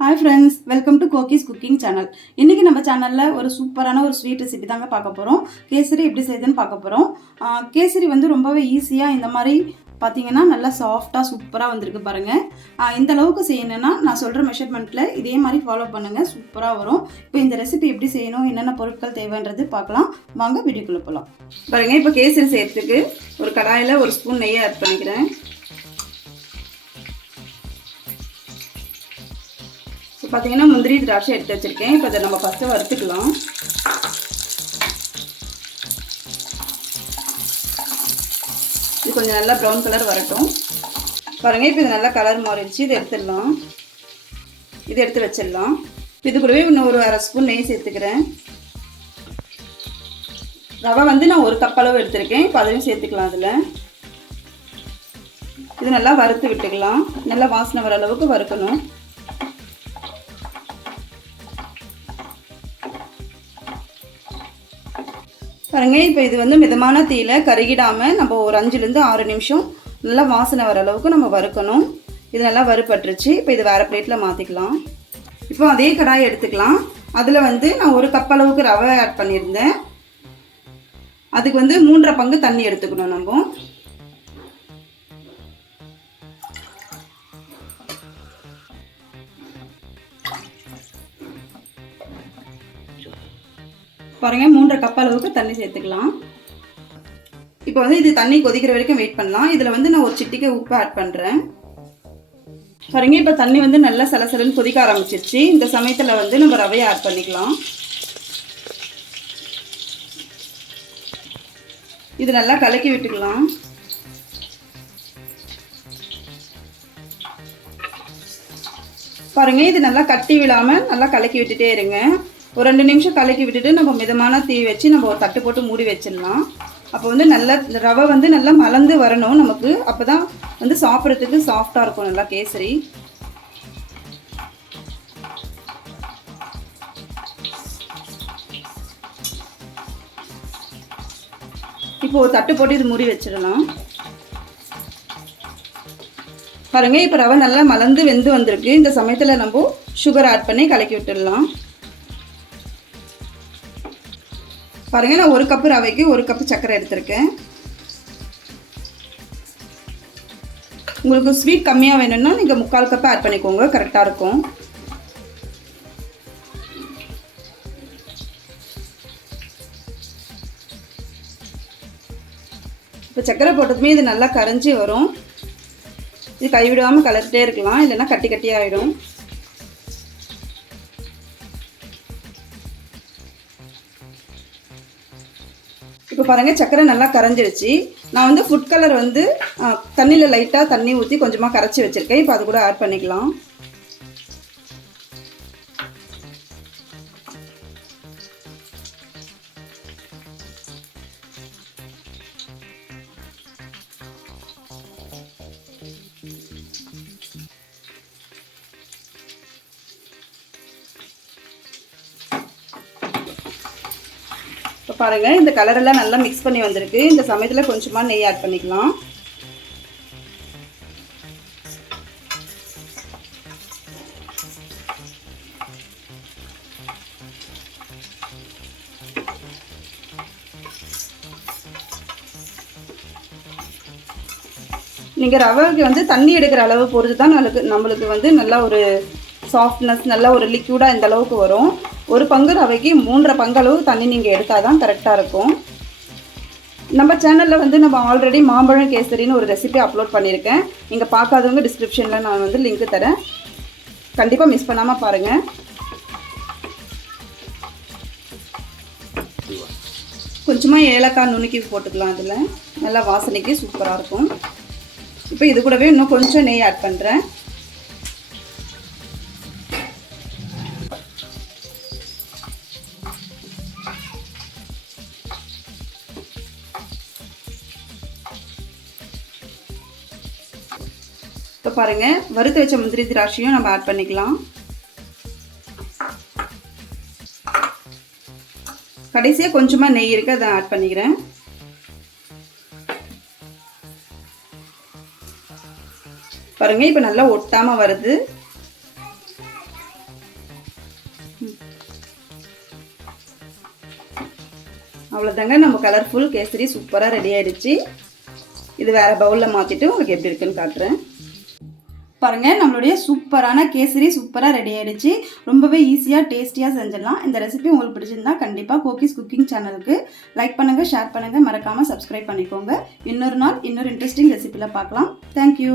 Hi friends, welcome to Kokis cooking channel. இன்னைக்கு நம்ம சேனல்ல ஒரு சூப்பரான ஒரு ஸ்வீட் ரெசிபி தாங்க பார்க்க போறோம். கேசரி எப்படி செய்யுதுன்னு பார்க்க போறோம். கேசரி வந்து ரொம்பவே ஈஸியா இந்த மாதிரி பாத்தீங்கன்னா நல்லா சாஃப்ட்டா சூப்பரா வந்திருக்கு பாருங்க. இந்த அளவுக்கு செய்யணும்னா நான் சொல்ற மெஷர்மென்ட்ல இதே மாதிரி ஃபாலோ பண்ணுங்க, சூப்பரா வரும். இப்போ இந்த ரெசிபி எப்படி செய்யணும், என்னென்ன பொருட்கள் தேவைன்றது பார்க்கலாம். வாங்க வீடியோக்குள்ள போலாம். பாருங்க, இப்போ கேசரி செய்யறதுக்கு ஒரு கடாயில ஒரு ஸ்பூன் நெய் ஆட் பண்ணிக்கிறேன். பார்த்தீங்கன்னா முந்திரி திராட்சை எடுத்து வச்சுருக்கேன். இப்போ அதை நம்ம ஃபஸ்ட்டு வறுத்துக்கலாம். இது கொஞ்சம் நல்லா ப்ரௌன் கலர் வரட்டும். பாருங்கள், இப்போ இது நல்லா கலர் மாறிடுச்சு. இதை எடுத்துடலாம். இது எடுத்து வச்சிடலாம். இது கூடவே இன்னும் ஒரு அரை ஸ்பூன் நெய் சேர்த்துக்கிறேன். ரவை வந்து நான் 1 கப் அளவு எடுத்திருக்கேன். இப்போ அதையும் சேர்த்துக்கலாம். அதில் இது நல்லா வறுத்து விட்டுக்கலாம். நல்லா வாசனை வர அளவுக்கு வறுக்கணும். பாருங்க, இப்போ இது வந்து மிதமான தீயில கருகிடாமல் நம்ம ஒரு 5லேருந்து 6 நிமிஷம் நல்லா வாசனை வர அளவுக்கு நம்ம வறுக்கணும். இது நல்லா வறுபட்டுருச்சு. இப்போ இது வேறு பிளேட்டில் மாற்றிக்கலாம். இப்போ அதே கடாயை எடுத்துக்கலாம். அதில் வந்து நான் 1 கப் அளவுக்கு ரவை ஆட் பண்ணியிருந்தேன். அதுக்கு வந்து 3/4 பங்கு தண்ணி எடுத்துக்கணும். நம்ம பாருங்க, 3/4 கப் அளவுக்கு தண்ணி சேர்த்துக்கலாம். இப்போ வந்து இது தண்ணி கொதிக்கிற வரைக்கும் வெயிட் பண்ணலாம். இதில் வந்து நான் ஒரு சிட்டிகை உப்பு ஆட் பண்ணுறேன். பாருங்க, இப்போ தண்ணி வந்து நல்லா சலசலன்னு கொதிக்க ஆரம்பிச்சிருச்சு. இந்த சமயத்தில் வந்து நம்ம ரவையை ஆட் பண்ணிக்கலாம். இது நல்லா கலக்கி விட்டுக்கலாம். பாருங்க, இது நல்லா கட்டி விடாமல் நல்லா கலக்கி விட்டுட்டே இருங்க. ஒரு 2 நிமிஷம் கலக்கி விட்டுட்டு நம்ம மிதமான தீ வச்சு நம்ம ஒரு தட்டு போட்டு மூடி வச்சிடலாம். அப்போ வந்து நல்லா இந்த ரவை வந்து நல்லா மலர்ந்து வரணும் நமக்கு. அப்போ தான் வந்து சாப்பிட்றதுக்கு சாஃப்டாக இருக்கும் நல்லா கேசரி. இப்போ ஒரு தட்டு போட்டு இது மூடி வச்சிடலாம். பாருங்க, இப்போ ரவை நல்லா மலர்ந்து வெந்து வந்திருக்கு. இந்த சமயத்தில் நம்ம சுகர் ஆட் பண்ணி கலக்கி விட்டுடலாம். பாருங்க, நான் 1 கப்பு ரவைக்கு 1 கப்பு சர்க்கரை எடுத்திருக்கேன். உங்களுக்கு ஸ்வீட் கம்மியாக வேணும்னா நீங்கள் 3/4 கப்பு ஆட் பண்ணிக்கோங்க, கரெக்டாக இருக்கும். இப்போ சர்க்கரை போட்டதுமே இது நல்லா கரைஞ்சி வரும். இது கைவிடாமல் கலர்ட்டே இருக்கலாம், இல்லைன்னா கட்டி கட்டியாகிடும். இப்போ பாருங்கள், சக்கரை நல்லா கரைஞ்சிருச்சு. நான் வந்து ஃபுட் கலர் வந்து தண்ணியில் லைட்டாக தண்ணி ஊற்றி கொஞ்சமாக கரைச்சி வச்சுருக்கேன். இப்போ அது கூட ஆட் பண்ணிக்கலாம். இப்போ பாருங்கள், இந்த கலரெல்லாம் நல்லா மிக்ஸ் பண்ணி வந்திருக்கு. இந்த சமயத்தில் கொஞ்சமாக நெய் ஆட் பண்ணிக்கலாம். நீங்கள் ரவைக்கு வந்து தண்ணி எடுக்கிற அளவு பொறுத்து தான் நம்மளுக்கு வந்து நல்லா ஒரு சாஃப்ட்னஸ், நல்லா ஒரு லிக்யூடாக இந்த அளவுக்கு வரும். 1 பங்கு ரவைக்கு 3/4 பங்கு அளவு தண்ணி நீங்கள் எடுத்தால் தான் கரெக்டாக இருக்கும். நம்ம சேனலில் வந்து நம்ம ஆல்ரெடி மாம்பழம் கேசரின்னு ஒரு ரெசிபி அப்லோட் பண்ணியிருக்கேன். நீங்கள் பார்க்காதவங்க டிஸ்கிரிப்ஷனில் நான் வந்து லிங்க் தரேன், கண்டிப்பாக மிஸ் பண்ணாமல் பாருங்கள். கொஞ்சமாக ஏலக்காய் நுணுக்கி போட்டுக்கலாம். அதில் நல்லா வாசனைக்கு சூப்பராக இருக்கும். இப்போ இது கூடவே இன்னும் கொஞ்சம் நெய் ஆட் பண்ணுறேன். இப்போ பாருங்கள், வறுத்து வச்ச முந்திரி திராட்சையும் நம்ம ஆட் பண்ணிக்கலாம். கடைசியாக கொஞ்சமாக நெய் இருக்குது, அதை ஆட் பண்ணிக்கிறேன். பாருங்கள், இப்போ நல்லா ஒட்டாமல் வருது. அவ்வளோதாங்க, நம்ம கலர்ஃபுல் கேசரி சூப்பராக ரெடி ஆகிடுச்சு. இது வேறு பவுலில் மாற்றிட்டு உங்களுக்கு எப்படி இருக்குன்னு காட்டுறேன். பாருங்கள், நம்மளுடைய சூப்பரான கேசரி சூப்பராக ரெடி ஆகிடுச்சு. ரொம்பவே ஈஸியாக டேஸ்டியாக செஞ்சிடலாம். இந்த ரெசிபி உங்களுக்கு பிடிச்சிருந்தா கண்டிப்பாக கோகிஸ் குக்கிங் சேனலுக்கு லைக் பண்ணுங்கள், ஷேர் பண்ணுங்கள், மறக்காமல் சப்ஸ்கிரைப் பண்ணிக்கோங்க. இன்னொரு நாள் இன்னொரு இன்ட்ரெஸ்டிங் ரெசிபியில் பார்க்கலாம். தேங்க்யூ.